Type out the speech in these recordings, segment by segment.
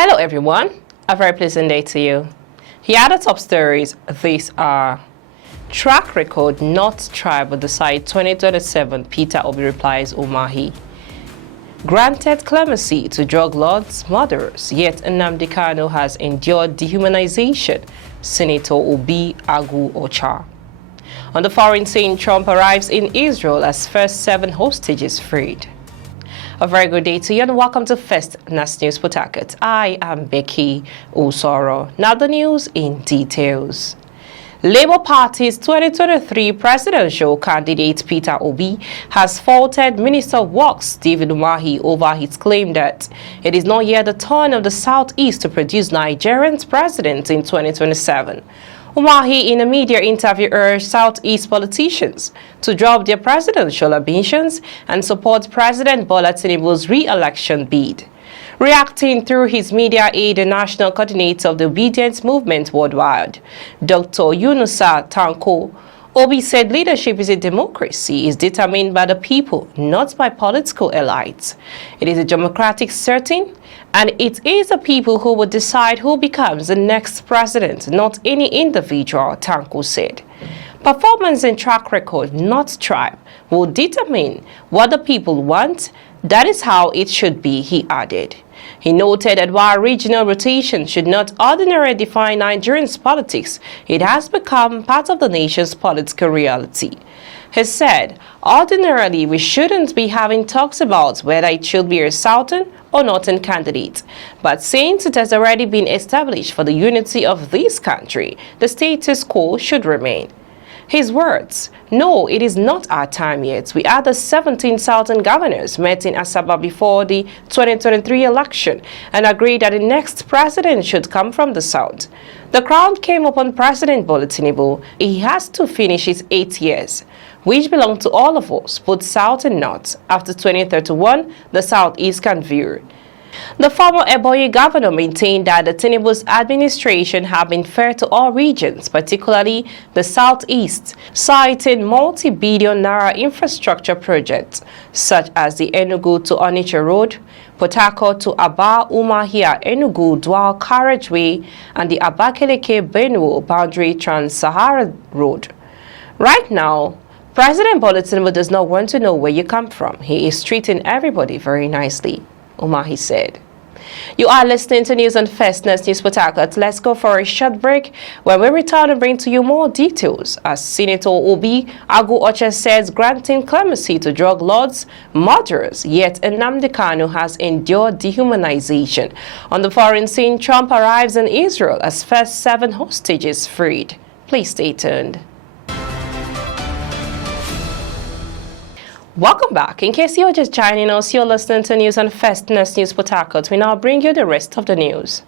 Hello everyone, a very pleasant day to you. Here are the top stories. These are: track record not tribe will decide 2027, Peter Obi replies Umahi. Granted clemency to drug lords, murderers, yet Nnamdi Kanu has endured dehumanization, Senator Obi Aguocha. On the foreign scene, Trump arrives in Israel as first 7 hostages freed. A very good day to you and welcome to First Nas News Port Harcourt. I am Becky Osoro. Now the news in details. Labour Party's 2023 presidential candidate Peter Obi has faulted Minister of Works David Umahi over his claim that it is not yet the turn of the Southeast to produce Nigerian's president in 2027. Umahi, in a media interview, urged Southeast politicians to drop their presidential ambitions and support President Bola Tinubu's re-election bid. Reacting through his media aide, the national coordinator of the Obedience Movement Worldwide, Dr. Yunusa Tanko, Obi said leadership is a democracy, is determined by the people, not by political elites. It is a democratic setting, and it is the people who will decide who becomes the next president, not any individual, Tanko said. Performance and track record, not tribe, will determine what the people want. That is how it should be, he added. He noted that while regional rotation should not ordinarily define Nigerian politics, it has become part of the nation's political reality. He said, ordinarily we shouldn't be having talks about whether it should be a southern or northern candidate. But since it has already been established for the unity of this country, the status quo should remain. His words: no, it is not our time yet. We are the 17 Southern governors met in Asaba before the 2023 election and agreed that the next president should come from the South. The crown came upon President Bola Tinubu. He has to finish his 8 years, which belong to all of us, both South and North. After 2031, the Southeast can view. The former Ebonyi governor maintained that the Tinubu's administration have been fair to all regions, particularly the Southeast, citing multi-billion naira infrastructure projects such as the Enugu to Onitsha Road, Port Harcourt to Aba Umahia Enugu Dual Carriageway, and the Abakaliki-Benue Boundary Trans-Sahara Road. Right now, President Bola Tinubu does not want to know where you come from. He is treating everybody very nicely, Umahi said. You are listening to news on First Nas News Port Harcourt. Let's go for a short break where we return and bring to you more details. As Senator Obi Aguocha says granting clemency to drug lords, murderers, yet Nnamdi Kanu has endured dehumanization. On the foreign scene, Trump arrives in Israel as first 7 hostages freed. Please stay tuned. Welcome back. In case you're just joining us, you're listening to news on First Nas News Port Harcourt. We now bring you the rest of the news.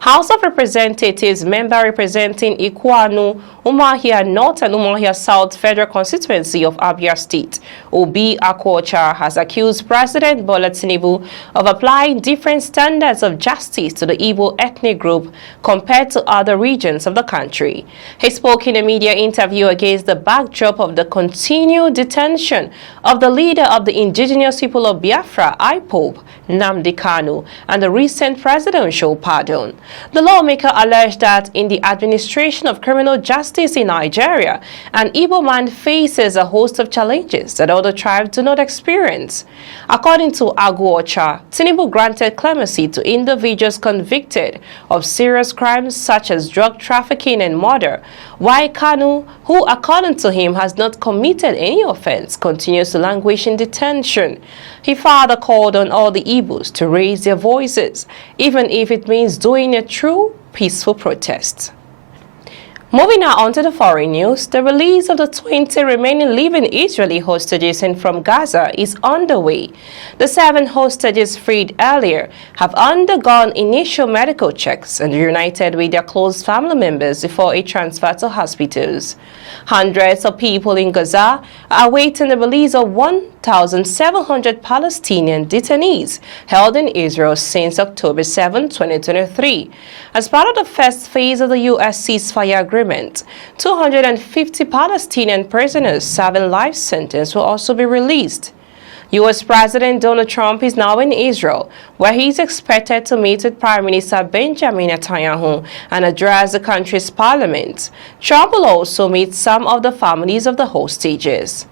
House of Representatives member representing Kanu, Umahia North and Umahia South Federal Constituency of Abia State, Obi Aguocha, has accused President Bola Tinubu of applying different standards of justice to the Igbo ethnic group compared to other regions of the country. He spoke in a media interview against the backdrop of the continued detention of the leader of the indigenous people of Biafra, IPOB, Nnamdi Kanu, and the recent presidential pardon. The lawmaker alleged that in the administration of criminal justice in Nigeria, an Igbo man faces a host of challenges that other tribes do not experience. According to Aguocha, Tinubu granted clemency to individuals convicted of serious crimes such as drug trafficking and murder, while Kanu, who according to him has not committed any offense, continues to languish in detention. He further called on all the Igbos to raise their voices, even if it means doing a true peaceful protest. Moving now on to the foreign news, the release of the 20 remaining living Israeli hostages from Gaza is underway. The 7 hostages freed earlier have undergone initial medical checks and reunited with their close family members before a transfer to hospitals. Hundreds of people in Gaza are awaiting the release of 1,700 Palestinian detainees held in Israel since October 7, 2023. As part of the first phase of the U.S. ceasefire agreement, 250 Palestinian prisoners serving life sentence will also be released. U.S. President Donald Trump is now in Israel, where he is expected to meet with Prime Minister Benjamin Netanyahu and address the country's parliament. Trump will also meet some of the families of the hostages.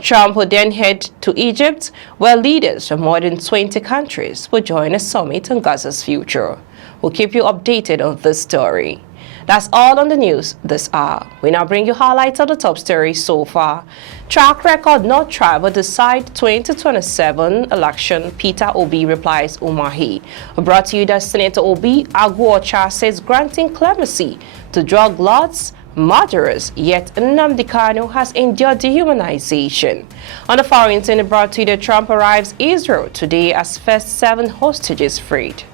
Trump will then head to Egypt, where leaders from more than 20 countries will join a summit on Gaza's future. We'll keep you updated on this story. That's all on the news this hour. We now bring you highlights of the top stories so far. Track record not tribal decide 2027 election, Peter Obi replies Umahi. Brought to you that Senator Obi Aguocha says granting clemency to drug lords, murderers, yet Nnamdi Kanu has endured dehumanization. On the foreign scene, brought to you that Trump arrives Israel today as first 7 hostages freed.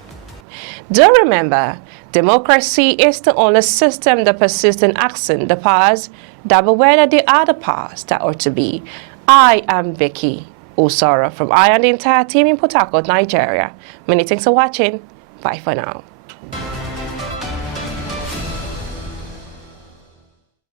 Do remember, democracy is the only system that persists in accent the powers that beware that the other powers that ought to be. I am Vicky Osara from I and the entire team in Port Harcourt, Nigeria. Many thanks for watching. Bye for now.